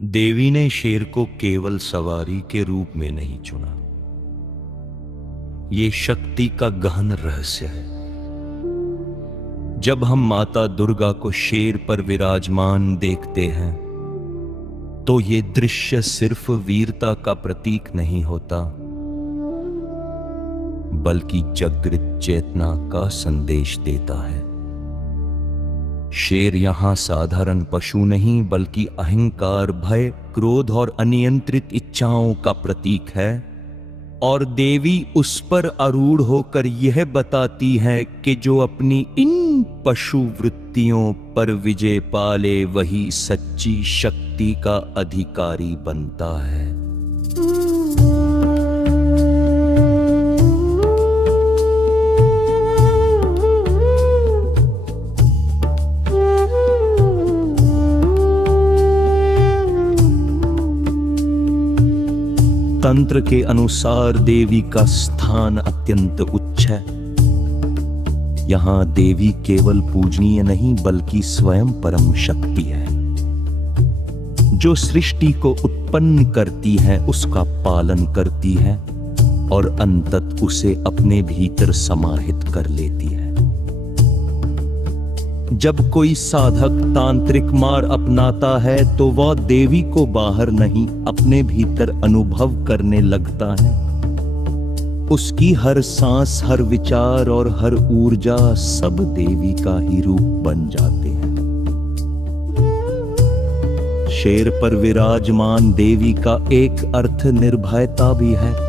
देवी ने शेर को केवल सवारी के रूप में नहीं चुना। ये शक्ति का गहन रहस्य है। जब हम माता दुर्गा को शेर पर विराजमान देखते हैं तो ये दृश्य सिर्फ वीरता का प्रतीक नहीं होता, बल्कि जागृत चेतना का संदेश देता है। शेर यहां साधारण पशु नहीं, बल्कि अहंकार, भय, क्रोध और अनियंत्रित इच्छाओं का प्रतीक है। और देवी उस पर आरूढ़ होकर यह बताती है कि जो अपनी इन पशु वृत्तियों पर विजय पाले वही सच्ची शक्ति का अधिकारी बनता है। तंत्र के अनुसार देवी का स्थान अत्यंत उच्च है। यहां देवी केवल पूजनीय नहीं, बल्कि स्वयं परम शक्ति है, जो सृष्टि को उत्पन्न करती है, उसका पालन करती है और अंततः उसे अपने भीतर समाहित कर लेती है। जब कोई साधक तांत्रिक मार्ग अपनाता है तो वह देवी को बाहर नहीं, अपने भीतर अनुभव करने लगता है। उसकी हर सांस, हर विचार और हर ऊर्जा सब देवी का ही रूप बन जाते हैं। शेर पर विराजमान देवी का एक अर्थ निर्भयता भी है।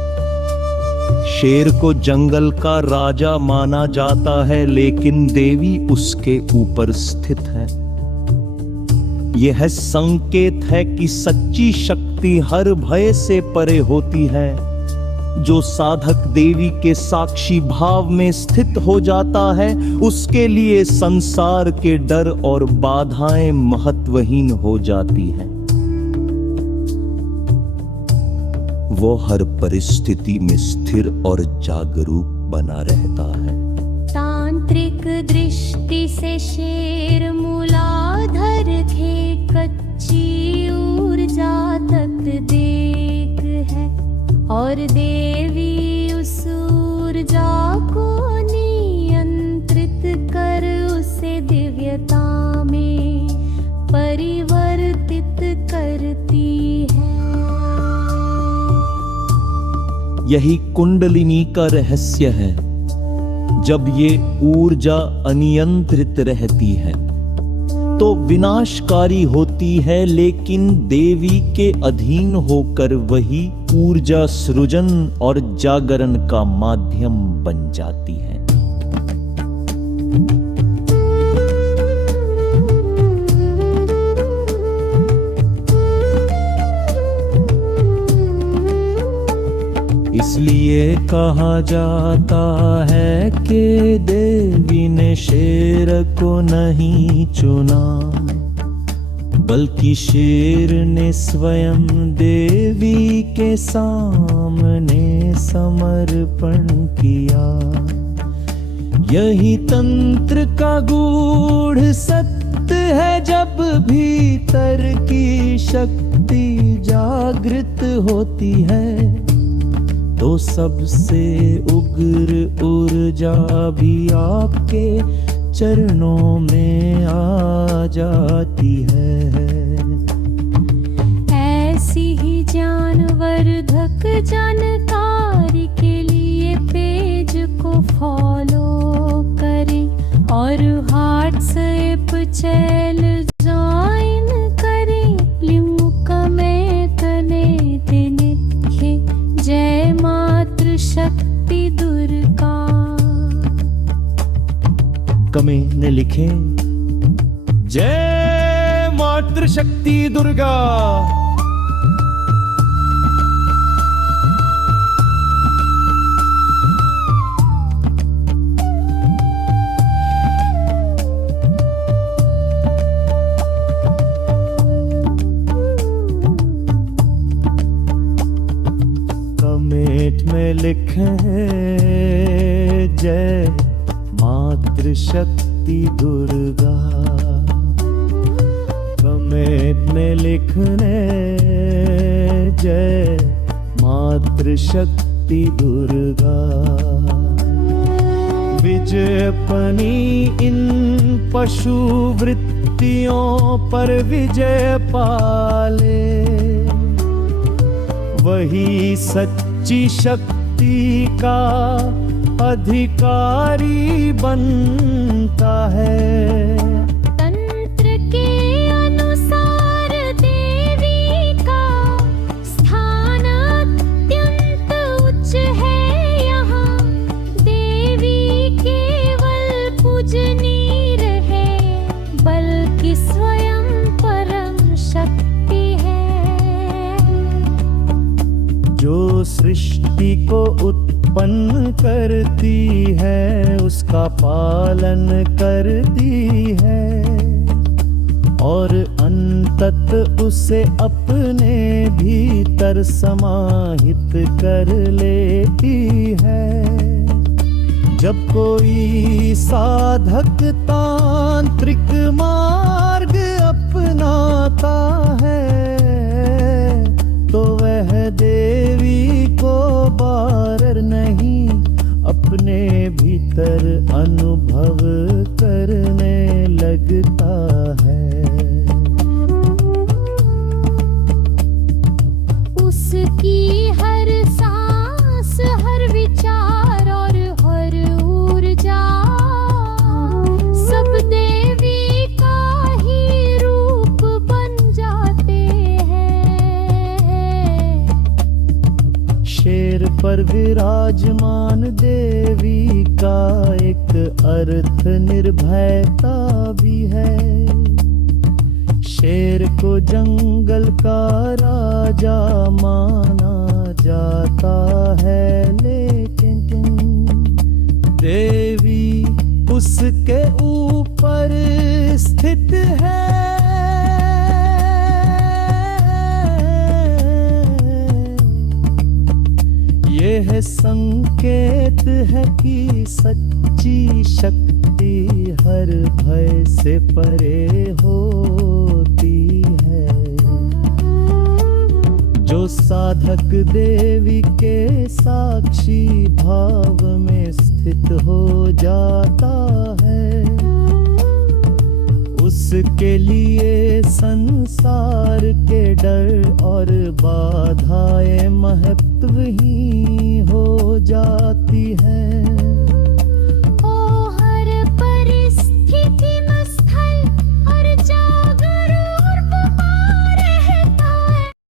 शेर को जंगल का राजा माना जाता है, लेकिन देवी उसके ऊपर स्थित है। यह संकेत है कि सच्ची शक्ति हर भय से परे होती है। जो साधक देवी के साक्षी भाव में स्थित हो जाता है, उसके लिए संसार के डर और बाधाएं महत्वहीन हो जाती हैं। वो हर परिस्थिति में स्थिर और जागरूक बना रहता है। तांत्रिक दृष्टि से शेर मूलाधार थे, कच्ची ऊर्जा तत्देक है और देवी उस ऊर्जा को नियंत्रित कर उसे दिव्यता में परिवर्तित करती है। यही कुंडलिनी का रहस्य है। जब ये ऊर्जा अनियंत्रित रहती है तो विनाशकारी होती है, लेकिन देवी के अधीन होकर वही ऊर्जा सृजन और जागरण का माध्यम बन जाती है। इसलिए कहा जाता है कि देवी ने शेर को नहीं चुना, बल्कि शेर ने स्वयं देवी के सामने समर्पण किया। यही तंत्र का गूढ़ सत्य है। जब भीतर की शक्ति जागृत होती है तो सबसे उग्र ऊर्जा भी आपके चरणों में आ जाती है। ऐसी ही ज्ञानवर्धक जानकारी के लिए पेज को फॉलो करें और व्हाट्सएप चैनल ज्वाइन करें। लिंक में तने लिखे जय मातृ शक्ति दुर्गा। कमेंट में लिखें जय मातृ शक्ति दुर्गा। कमेंट में लिखें जय मातृ शक्ति दुर्गा। समेटने लिखने जय मातृशक्ति दुर्गा। विजयपनी इन पशु वृत्तियों पर विजय पाले, वही सच्ची शक्ति का अधिकारी बनता है। तंत्र के अनुसार देवी का स्थान अत्यंत उच्च है। यहाँ देवी केवल पूजनीय रहे, बल्कि स्वयं परम शक्ति है। जो सृष्टि को उत्पन्न करती है, उसका पालन करती है और अंतत उसे अपने भीतर समाहित कर लेती है। जब कोई साधक तांत्रिक मार्ग अपनाता है, तो वह देवी को बार नहीं, अपने भीतर अनुभव करने लगता है। उसकी हर सांस, हर विचार और हर ऊर्जा सब देवी का ही रूप बन जाते हैं। शेर पर विराजमान देवी का एक अर्थ निर्भयता भी है। शेर को जंगल का राजा माना जाता है, लेकिन देवी उसके ऊपर स्थित है। यह संकेत है कि सच्ची शक्ति हर भय से परे होती है। जो साधक देवी के साक्षी भाव में स्थित हो जाता है, उसके लिए संसार के डर और बाधाएं महत्वहीन हो जाती है।